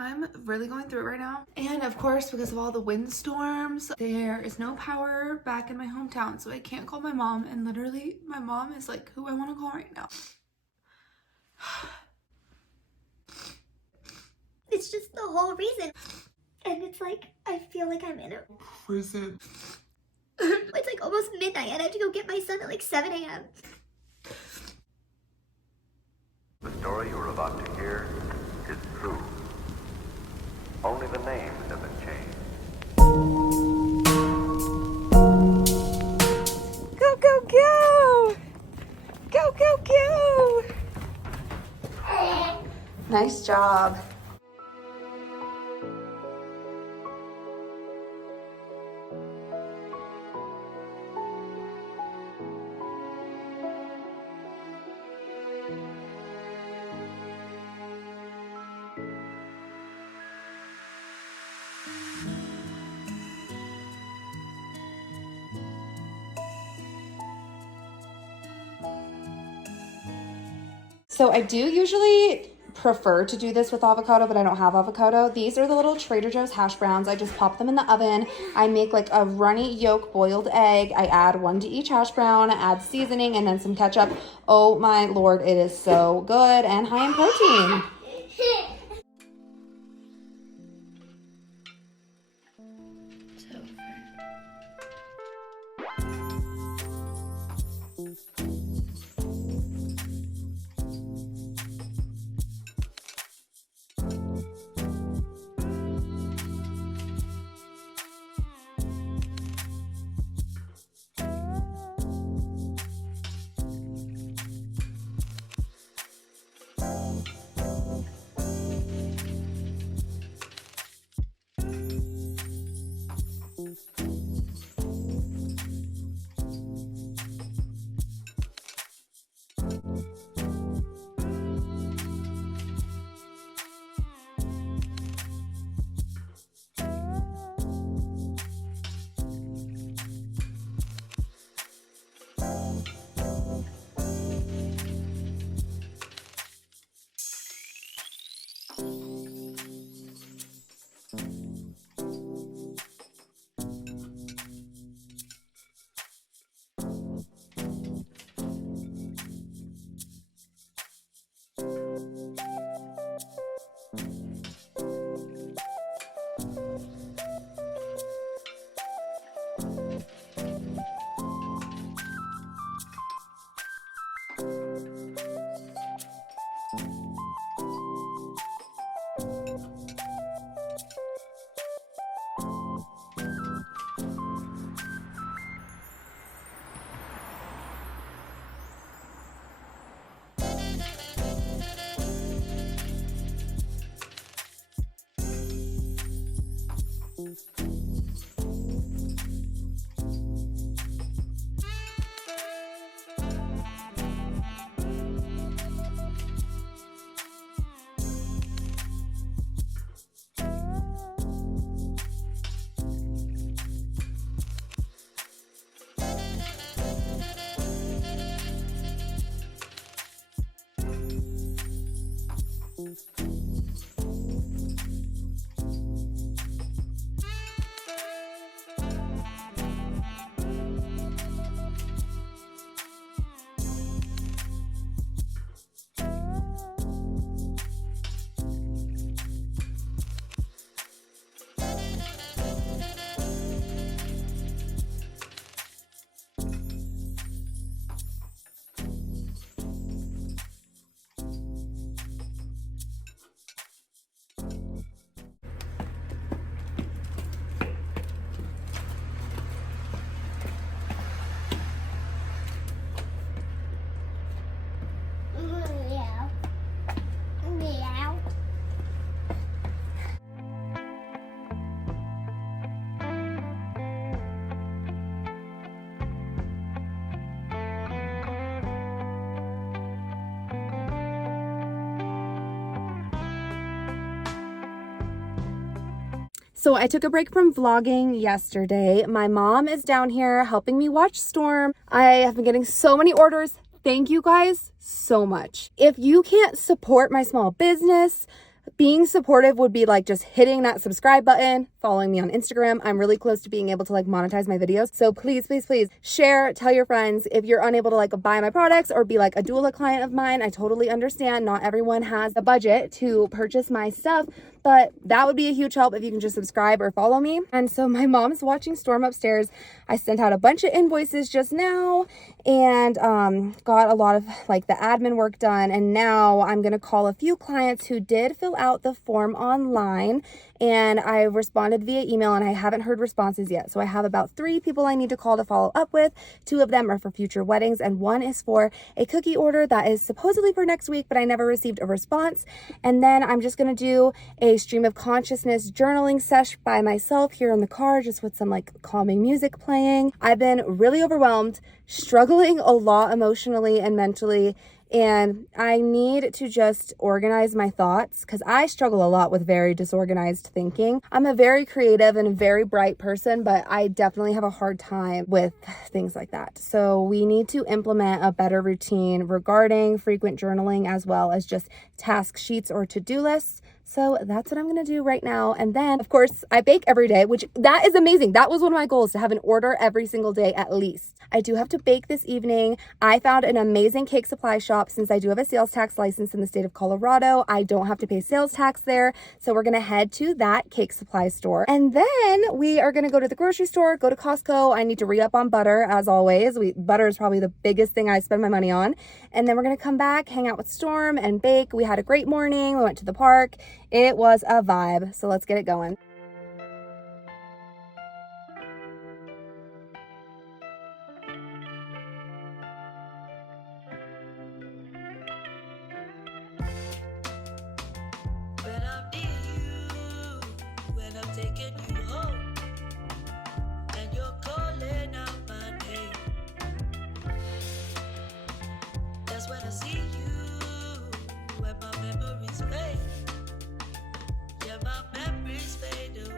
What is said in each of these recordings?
I'm really going through it right now. And of course, because of all the windstorms, there is no power back in my hometown. So I can't call my mom. And literally, my mom is like who I want to call right now. It's just the whole reason. And it's like, I feel like I'm in a prison. It's like almost midnight and I have to go get my son at like 7 a.m. The story you are about to hear is true. Only the names have been changed. Go, go, go! Go, go, go! Nice job. So I do usually prefer to do this with avocado, but I don't have avocado. These are the little Trader Joe's hash browns. I just pop them in the oven. I make like a runny yolk boiled egg. I add one to each hash brown, add seasoning, and then some ketchup. Oh my Lord, it is so good and high in protein. So I took a break from vlogging yesterday. My mom is down here helping me watch Storm. I have been getting so many orders. Thank you guys so much. If you can't support my small business, being supportive would be like just hitting that subscribe button, following me on Instagram. I'm really close to being able to like monetize my videos. So please, please, please share, tell your friends. If you're unable to like buy my products or be like a doula client of mine, I totally understand. Not everyone has the budget to purchase my stuff, but that would be a huge help if you can just subscribe or follow me. And so my mom's watching Storm upstairs. I sent out a bunch of invoices just now and got a lot of like the admin work done. And now I'm going to call a few clients who did fill out the form online, and I responded via email and I haven't heard responses yet. So I have about 3 people I need to call to follow up with. 2 of them are for future weddings and 1 is for a cookie order that is supposedly for next week, but I never received a response. And then I'm just going to do a stream of consciousness journaling sesh by myself here in the car, just with some like calming music playing. I've been really overwhelmed, struggling a lot emotionally and mentally, and I need to just organize my thoughts because I struggle a lot with very disorganized thinking. I'm a very creative and very bright person, but I definitely have a hard time with things like that. So we need to implement a better routine regarding frequent journaling as well as just task sheets or to-do lists. So that's what I'm going to do right now. And then, of course, I bake every day, which that is amazing. That was one of my goals, to have an order every single day at least. I do have to bake this evening. I found an amazing cake supply shop. Since I do have a sales tax license in the state of Colorado, I don't have to pay sales tax there. So we're going to head to that cake supply store. And then we are going to go to the grocery store, go to Costco. I need to re-up on butter as always. Butter is probably the biggest thing I spend my money on. And then we're going to come back, hang out with Storm and bake. We had a great morning. We went to the park. It was a vibe. So let's get it going. When I'm near you, when I'm taking you home, and you're calling out my name, that's when I see you, when my memories fade. Yeah, my memories fade away.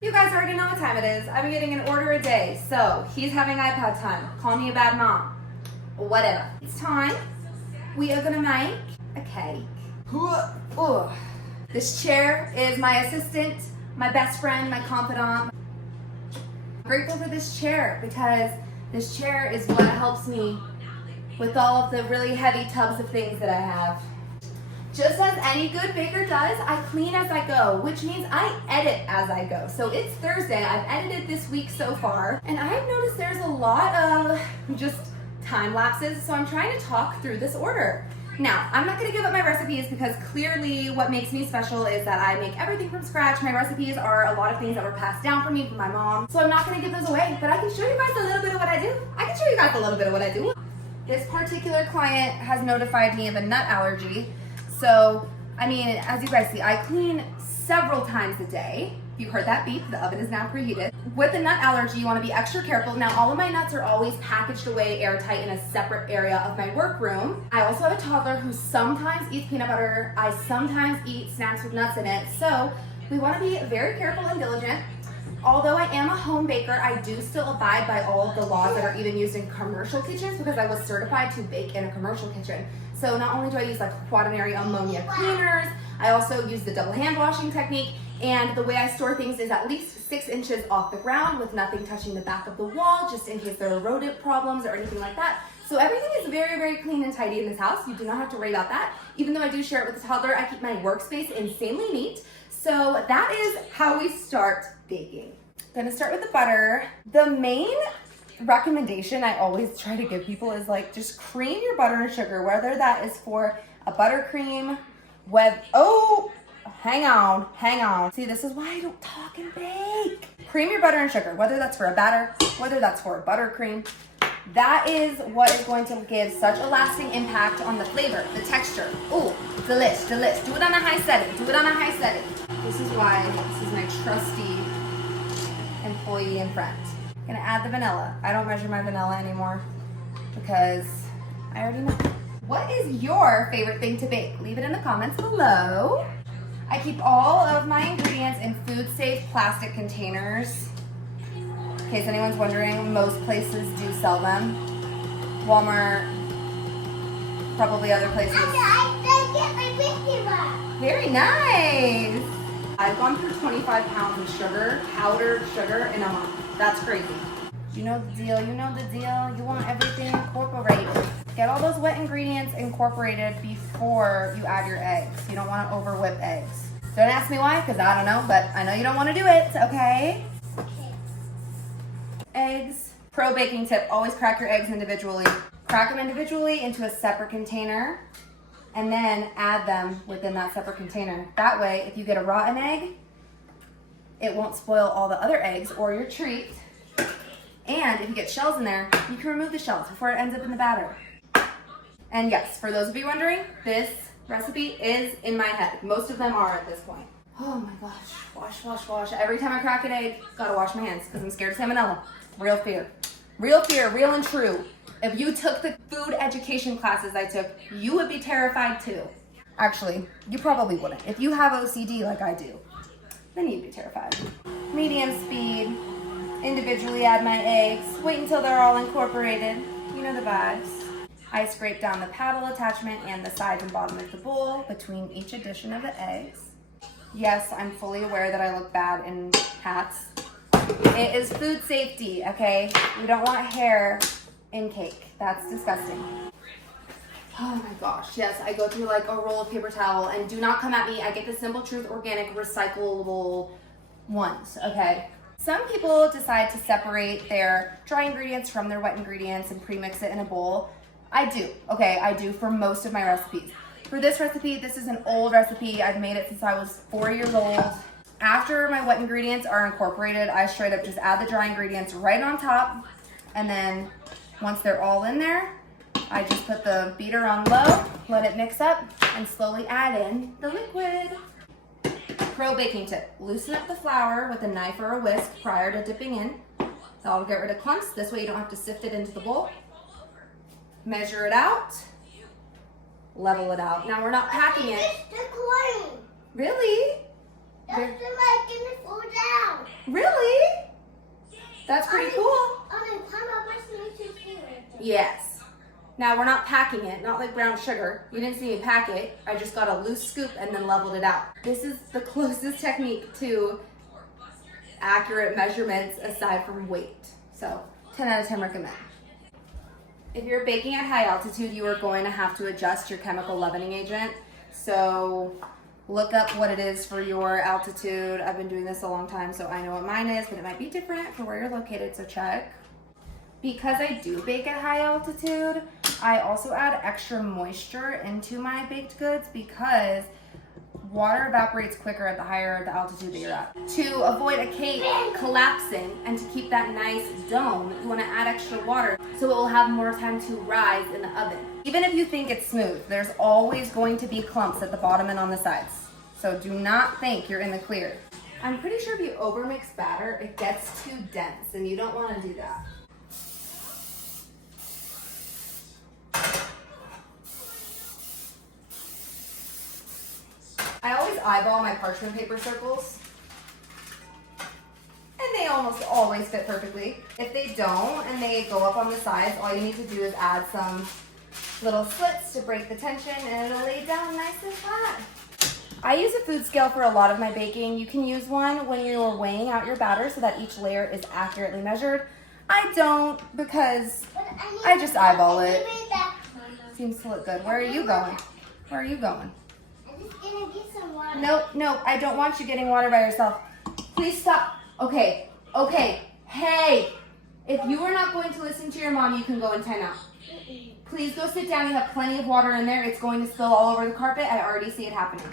You guys already know what time it is. I'm getting an order a day. So he's having iPad time. Call me a bad mom. Whatever. It's time. We are gonna make a cake. Ooh. This chair is my assistant, my best friend, my confidant. I'm grateful for this chair because this chair is what helps me with all of the really heavy tubs of things that I have. Just as any good baker does, I clean as I go, which means I edit as I go. So it's Thursday, I've edited this week so far, and I've noticed there's a lot of just time lapses, so I'm trying to talk through this order. Now, I'm not gonna give up my recipes because clearly what makes me special is that I make everything from scratch. My recipes are a lot of things that were passed down from me from my mom, so I'm not gonna give those away, but I can show you guys a little bit of what I do. This particular client has notified me of a nut allergy. So, I mean, as you guys see, I clean several times a day. You heard that beep, the oven is now preheated. With a nut allergy, you wanna be extra careful. Now, all of my nuts are always packaged away airtight in a separate area of my workroom. I also have a toddler who sometimes eats peanut butter. I sometimes eat snacks with nuts in it. So, we wanna be very careful and diligent. Although I am a home baker, I do still abide by all of the laws that are even used in commercial kitchens because I was certified to bake in a commercial kitchen. So not only do I use like quaternary ammonia cleaners, I also use the double hand washing technique, and the way I store things is at least 6 inches off the ground with nothing touching the back of the wall, just in case there are rodent problems or anything like that. So everything is very, very clean and tidy in this house. You do not have to worry about that. Even though I do share it with the toddler, I keep my workspace insanely neat. So that is how we start baking. I'm gonna start with the butter. The main recommendation I always try to give people is like just cream your butter and sugar, whether that is for a buttercream, hang on. See, this is why I don't talk and bake. Cream your butter and sugar, whether that's for a batter, whether that's for a buttercream. That is what is going to give such a lasting impact on the flavor, the texture. Ooh, delish, delish. Do it on a high setting. Do it on a high setting. This is why this is my trusty employee and friend. Gonna add the vanilla. I don't measure my vanilla anymore because I already know. What is your favorite thing to bake? Leave it in the comments below. I keep all of my ingredients in food-safe plastic containers. In case anyone's wondering, most places do sell them. Walmart, probably other places. I get my baking box. Very nice. I've gone through 25 pounds of sugar, powdered sugar, in a month. That's crazy. You know the deal, you know the deal. You want everything incorporated. Get all those wet ingredients incorporated before you add your eggs. You don't want to over whip eggs. Don't ask me why, because I don't know, but I know you don't want to do it, okay? Eggs. Pro baking tip, always crack your eggs individually. Crack them individually into a separate container and then add them within that separate container. That way, if you get a rotten egg, it won't spoil all the other eggs or your treat. And if you get shells in there, you can remove the shells before it ends up in the batter. And yes, for those of you wondering, this recipe is in my head. Most of them are at this point. Oh my gosh, wash, wash, wash. Every time I crack an egg, gotta wash my hands because I'm scared of salmonella. Real fear, real and true. If you took the food education classes I took, you would be terrified too. Actually, you probably wouldn't. If you have OCD like I do, then you'd be terrified. Medium speed, individually add my eggs. Wait until they're all incorporated. You know the vibes. I scrape down the paddle attachment and the sides and bottom of the bowl between each addition of the eggs. Yes, I'm fully aware that I look bad in hats. It is food safety, okay? We don't want hair in cake. That's disgusting. Oh my gosh, yes, I go through like a roll of paper towel, and do not come at me. I get the Simple Truth organic recyclable ones, okay? Some people decide to separate their dry ingredients from their wet ingredients and pre-mix it in a bowl. I do, okay, I do for most of my recipes. For this recipe, this is an old recipe. I've made it since I was 4 years old. After my wet ingredients are incorporated, I straight up just add the dry ingredients right on top. And then once they're all in there, I just put the beater on low, let it mix up, and slowly add in the liquid. Pro baking tip, loosen up the flour with a knife or a whisk prior to dipping in. That'll get rid of clumps. This way you don't have to sift it into the bowl. Measure it out, level it out. Now we're not packing it. The corn. Really? That's making it fall down. Really? That's pretty cool. Yes. Now we're not packing it, not like brown sugar. You didn't see me pack it. I just got a loose scoop and then leveled it out. This is the closest technique to accurate measurements aside from weight. So 10 out of 10 recommend. If you're baking at high altitude, you are going to have to adjust your chemical leavening agent. So look up what it is for your altitude. I've been doing this a long time, so I know what mine is, but it might be different for where you're located, so check. Because I do bake at high altitude, I also add extra moisture into my baked goods because water evaporates quicker at the higher the altitude that you're at. To avoid a cake collapsing and to keep that nice dome, you want to add extra water so it will have more time to rise in the oven. Even if you think it's smooth, there's always going to be clumps at the bottom and on the sides. So do not think you're in the clear. I'm pretty sure if you overmix batter, it gets too dense and you don't want to do that. I always eyeball my parchment paper circles, and they almost always fit perfectly. If they don't and they go up on the sides, all you need to do is add some little slits to break the tension and it'll lay down nice and flat. I use a food scale for a lot of my baking. You can use one when you're weighing out your batter so that each layer is accurately measured. I don't because I just eyeball it. Seems to look good. Where are you going? Where are you going? Gonna get some water. No, I don't want you getting water by yourself. Please stop. Okay, hey. If you are not going to listen to your mom, you can go in timeout. Please go sit down. You have plenty of water in there. It's going to spill all over the carpet. I already see it happening.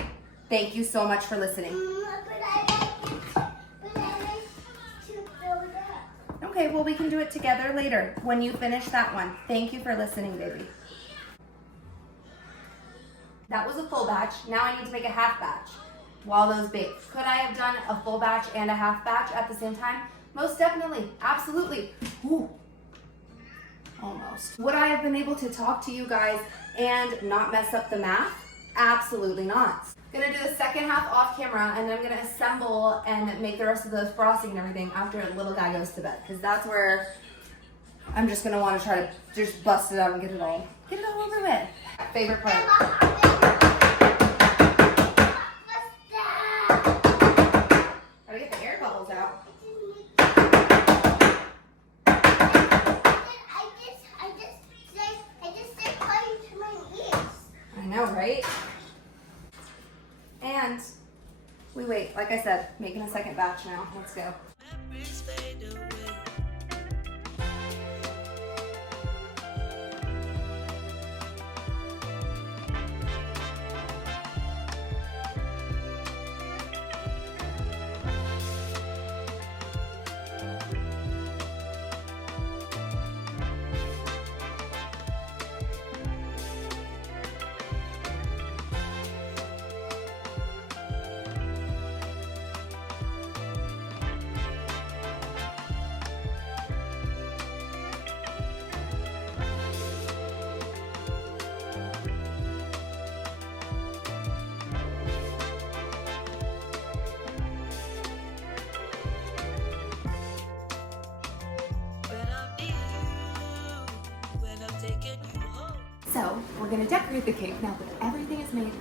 Thank you so much for listening. But I like to Okay, well, we can do it together later when you finish that one. Thank you for listening, baby. That was a full batch. Now I need to make a half batch while those bakes. Could I have done a full batch and a half batch at the same time? Most definitely. Absolutely. Ooh. Almost. Would I have been able to talk to you guys and not mess up the math? Absolutely not. Gonna do the second half off camera, and then I'm gonna assemble and make the rest of the frosting and everything after little guy goes to bed, because that's where I'm just gonna want to try to just bust it out and get it all over with. Favorite part. Gotta get the air bubbles out. I just said calling to my ears. I know, right? And we wait, like I said, making a second batch now. Let's go. Memories fade away. When I'm near you, when I'm taking you home. So we're gonna decorate the cake now that everything is made.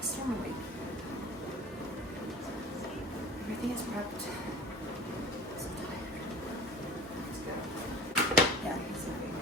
Storm awake. Everything is prepped. So tired. Let's go. Yeah, he's moving.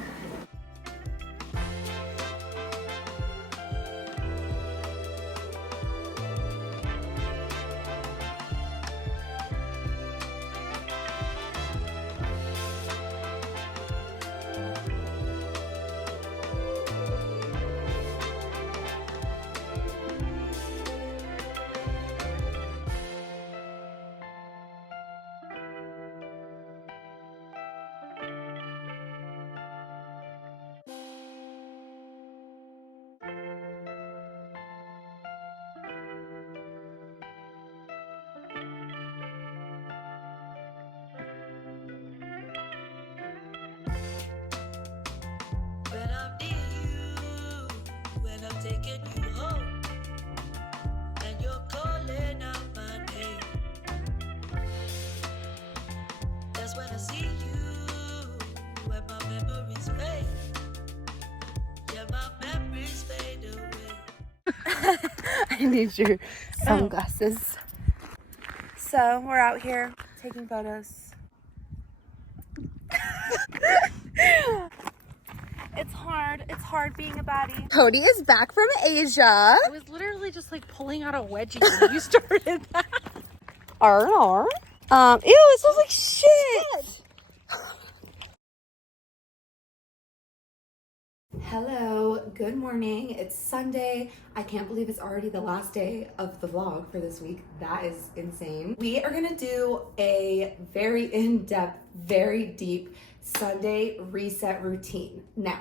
When I'm near you, when I'm taking you home, and you're calling out my name. That's when I see you, when my memories fade. Yeah, my memories fade away. I need your sunglasses. So we're out here taking photos. It's hard being a baddie. Cody is back from Asia. I was literally just like pulling out a wedgie when you started that. R&R. Ew, it smells like shit. Hello, good morning. It's Sunday. I can't believe it's already the last day of the vlog for this week. That is insane. We are gonna do a very in-depth, very deep Sunday reset routine. Now,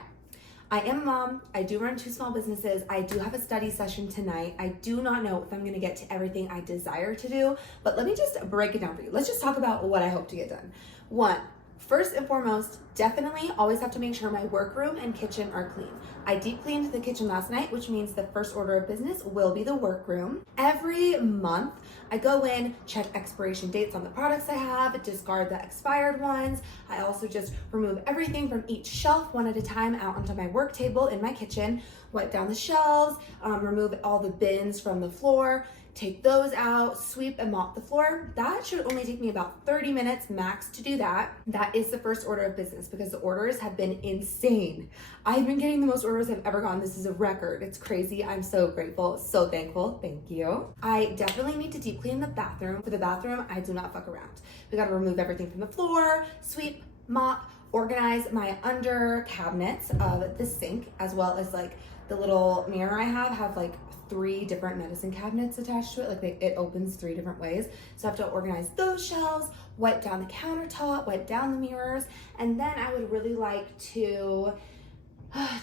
I am a mom. I do run 2 small businesses. I do have a study session tonight. I do not know if I'm gonna get to everything I desire to do, but let me just break it down for you. Let's just talk about what I hope to get done. 1, first and foremost, definitely always have to make sure my workroom and kitchen are clean. I deep cleaned the kitchen last night, which means the first order of business will be the workroom. Every month, I go in, check expiration dates on the products I have, discard the expired ones. I also just remove everything from each shelf one at a time out onto my work table in my kitchen, wipe down the shelves, remove all the bins from the floor, take those out, sweep and mop the floor. That should only take me about 30 minutes max to do that. That is the first order of business because the orders have been insane. I've been getting the most orders I've ever gotten. This is a record. It's crazy. I'm so grateful, so thankful. Thank you. I definitely need to deep clean the bathroom. For the bathroom, I do not fuck around. We gotta remove everything from the floor, sweep, mop, organize my under cabinets of the sink, as well as like the little mirror I have like 3 different medicine cabinets attached to it. Like it opens 3 different ways. So I have to organize those shelves, wipe down the countertop, wipe down the mirrors, and then I would really like to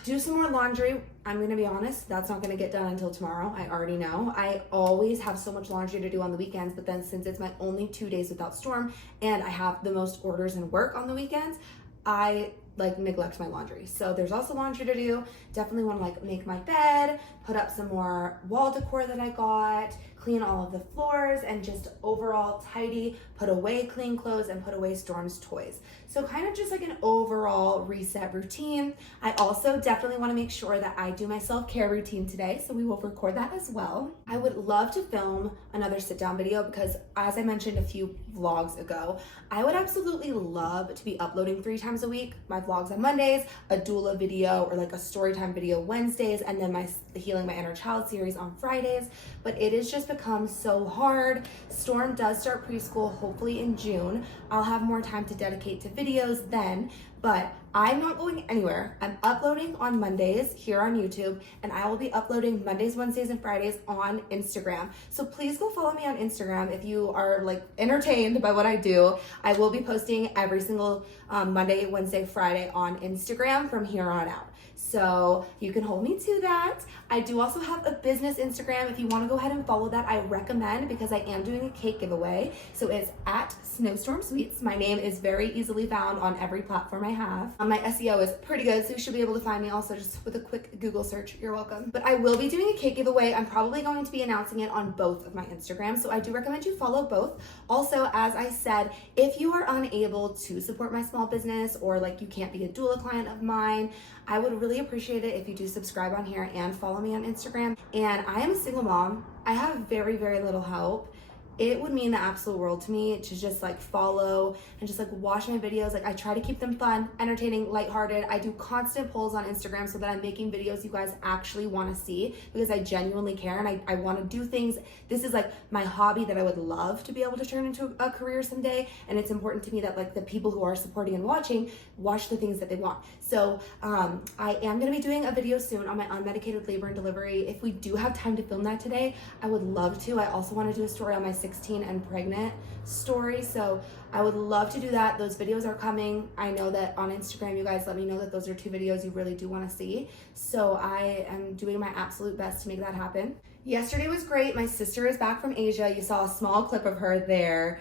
do some more laundry. I'm gonna be honest, that's not gonna get done until tomorrow. I already know. I always have so much laundry to do on the weekends, but then since it's my only 2 days without storm and I have the most orders and work on the weekends, I like neglect my laundry. So there's also laundry to do. Definitely want to like make my bed, put up some more wall decor that I got, clean all of the floors, and just overall tidy, put away clean clothes and put away Storm's toys. So kind of just like an overall reset routine. I also definitely want to make sure that I do my self-care routine today, so we will record that as well. I would love to film another sit down video because, as I mentioned a few vlogs ago, I would absolutely love to be uploading 3 times a week. My vlogs on Mondays, a doula video or like a story time video Wednesdays, and then my Healing My Inner Child series on Fridays. But it has just become so hard. Storm does start preschool hopefully in June. I'll have more time to dedicate to videos then, but I'm not going anywhere. I'm uploading on Mondays here on YouTube, and I will be uploading Mondays, Wednesdays, and Fridays on Instagram. So please go follow me on Instagram if you are like entertained by what I do. I will be posting every single Monday, Wednesday, Friday on Instagram from here on out. So you can hold me to that. I do also have a business Instagram. If you want to go ahead and follow that, I recommend, because I am doing a cake giveaway. So it's at Snowstorm Sweets. My name is very easily found on every platform I have. My SEO is pretty good, so you should be able to find me also just with a quick Google search. You're welcome. But I will be doing a cake giveaway. I'm probably going to be announcing it on both of my Instagrams, so I do recommend you follow both. Also, as I said, if you are unable to support my small business, or like you can't be a doula client of mine, I would really appreciate it if you do subscribe on here and follow me on Instagram. And I am a single mom. I have very, very little help. It would mean the absolute world to me to just like follow and just like watch my videos. Like I try to keep them fun, entertaining, lighthearted. I do constant polls on Instagram so that I'm making videos you guys actually want to see, because I genuinely care and I want to do things. This is like my hobby that I would love to be able to turn into a career someday. And it's important to me that like the people who are supporting and watching watch the things that they want. So I am going to be doing a video soon on my unmedicated labor and delivery. If we do have time to film that today, I would love to. I also want to do a story on my 16 and pregnant story, so I would love to do that. Those videos are coming. I know that on Instagram you guys let me know that those are 2 videos you really do want to see, so I am doing my absolute best to make that happen. Yesterday was great. My sister is back from Asia. You saw a small clip of her there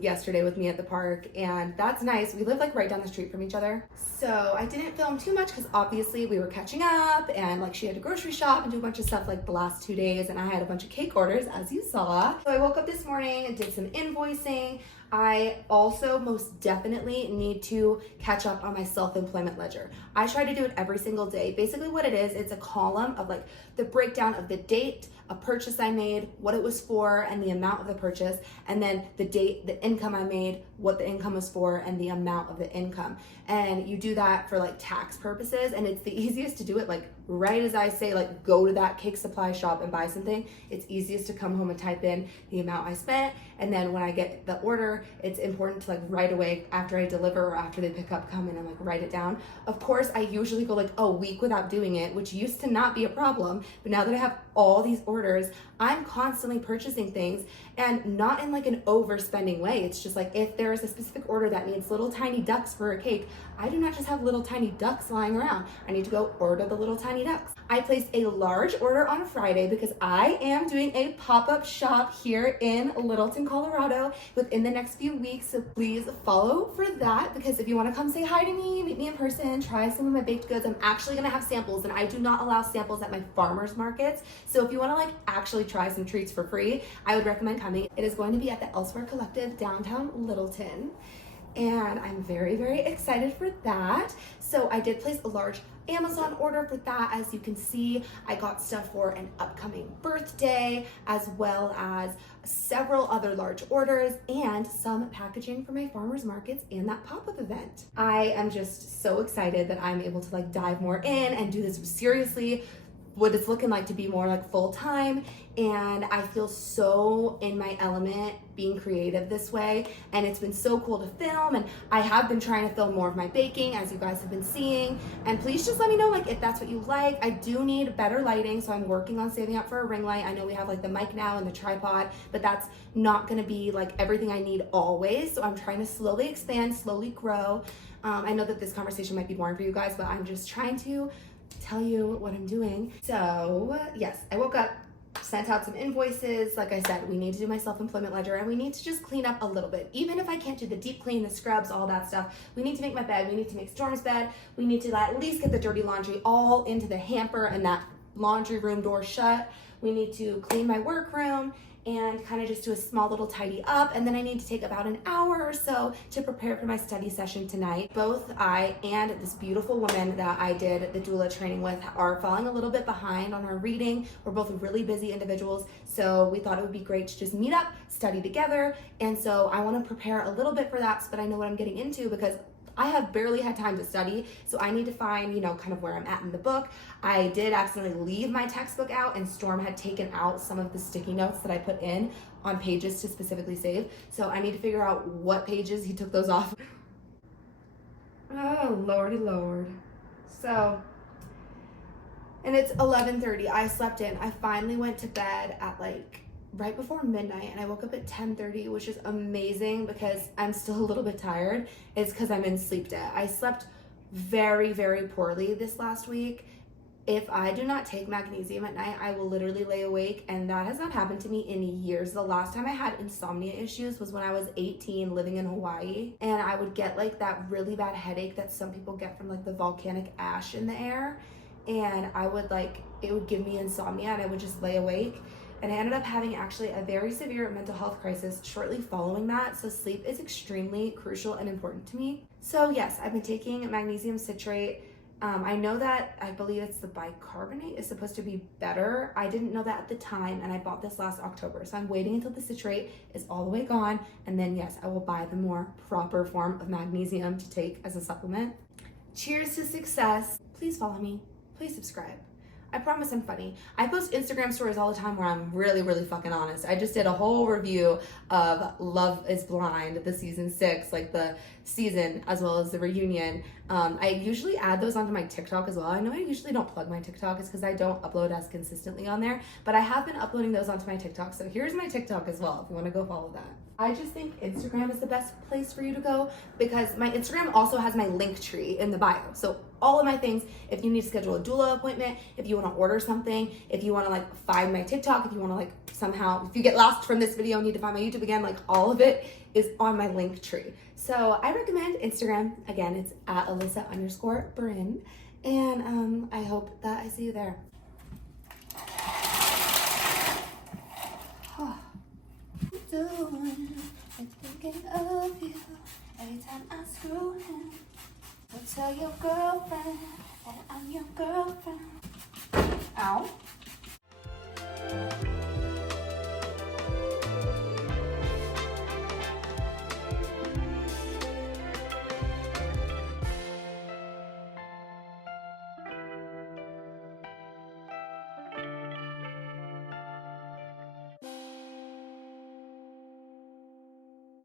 yesterday with me at the park, and that's nice. We live like right down the street from each other, so I didn't film too much because obviously we were catching up, and like she had to grocery shop and do a bunch of stuff like the last 2 days, and I had a bunch of cake orders, as you saw. So I woke up this morning and did some invoicing. I also most definitely need to catch up on my self-employment ledger. I try to do it every single day. Basically what it is, it's a column of like the breakdown of the date, a purchase I made, what it was for, and the amount of the purchase, and then the date, the income I made, what the income was for, and the amount of the income. And you do that for like tax purposes, and it's the easiest to do it like right as I say like go to that cake supply shop and buy something. It's easiest to come home and type in the amount I spent, and then when I get the order, it's important to like right away after I deliver or after they pick up, come in and like write it down. Of course, I usually go like a week without doing it, which used to not be a problem, but now that I have all these orders, I'm constantly purchasing things, and not in like an overspending way. It's just like if there is a specific order that needs little tiny ducks for a cake, I do not just have little tiny ducks lying around. I need to go order the little tiny ducks. I placed a large order on Friday because I am doing a pop-up shop here in Littleton, Colorado within the next few weeks. So please follow for that, because if you want to come say hi to me, meet me in person, try some of my baked goods, I'm actually going to have samples, and I do not allow samples at my farmers markets. So if you want to like actually try some treats for free, I would recommend coming. It is going to be at the Elsewhere Collective downtown Littleton, and I'm very, very excited for that. So I did place a large Amazon order for that. As you can see, I got stuff for an upcoming birthday, as well as several other large orders and some packaging for my farmers markets and that pop-up event. I am just so excited that I'm able to like dive more in and do this seriously what it's looking like to be more like full time, and I feel so in my element being creative this way, and it's been so cool to film. And I have been trying to film more of my baking, as you guys have been seeing, and please just let me know like if that's what you like. I do need better lighting, so I'm working on saving up for a ring light. I know we have like the mic now and the tripod, but that's not gonna be like everything I need always, so I'm trying to slowly expand, slowly grow. I know that this conversation might be boring for you guys, but I'm just trying to tell you what I'm doing. So yes, I woke up, sent out some invoices. Like I said, we need to do my self-employment ledger, and we need to just clean up a little bit. Even if I can't do the deep clean, the scrubs, all that stuff, we need to make my bed, we need to make Storm's bed, we need to at least get the dirty laundry all into the hamper and that laundry room door shut. We need to clean my workroom and kind of just do a small little tidy up. And then I need to take about an hour or so to prepare for my study session tonight. Both I and this beautiful woman that I did the doula training with are falling a little bit behind on our reading. We're both really busy individuals, so we thought it would be great to just meet up, study together. And so I want to prepare a little bit for that so that I know what I'm getting into, because I have barely had time to study, so I need to find, you know, kind of where I'm at in the book. I did accidentally leave my textbook out, and Storm had taken out some of the sticky notes that I put in on pages to specifically save. So I need to figure out what pages he took those off. Oh, lordy lord. So, and it's 11:30. I slept in. I finally went to bed at like right before midnight, and I woke up at 10:30, which is amazing because I'm still a little bit tired. It's because I'm in sleep debt. I slept very, very poorly this last week. If I do not take magnesium at night, I will literally lay awake, and that has not happened to me in years. The last time I had insomnia issues was when I was 18 living in Hawaii, and I would get like that really bad headache that some people get from like the volcanic ash in the air, and I would like, it would give me insomnia and I would just lay awake. And I ended up having actually a very severe mental health crisis shortly following that. So sleep is extremely crucial and important to me. So yes, I've been taking magnesium citrate. I know that, I believe it's the bicarbonate is supposed to be better. I didn't know that at the time, and I bought this last October. So I'm waiting until the citrate is all the way gone. And then yes, I will buy the more proper form of magnesium to take as a supplement. Cheers to success. Please follow me. Please subscribe. I promise I'm funny. I post Instagram stories all the time where I'm really, really fucking honest. I just did a whole review of Love is Blind, the season 6, like the season as well as the reunion. I usually add those onto my TikTok as well. I know I usually don't plug my TikTok, it's because I don't upload as consistently on there, but I have been uploading those onto my TikTok. So here's my TikTok as well if you want to go follow that. I just think Instagram is the best place for you to go because my Instagram also has my link tree in the bio. So all of my things, if you need to schedule a doula appointment, if you want to order something, if you want to like find my TikTok, if you want to like somehow, if you get lost from this video and need to find my YouTube again, like all of it is on my link tree. So I recommend Instagram. Again, it's at Alyssa_Bryn. And I hope that I see you there. Doing and thinking of you every time I scroll in. Don't tell your girlfriend that I'm your girlfriend. Ow.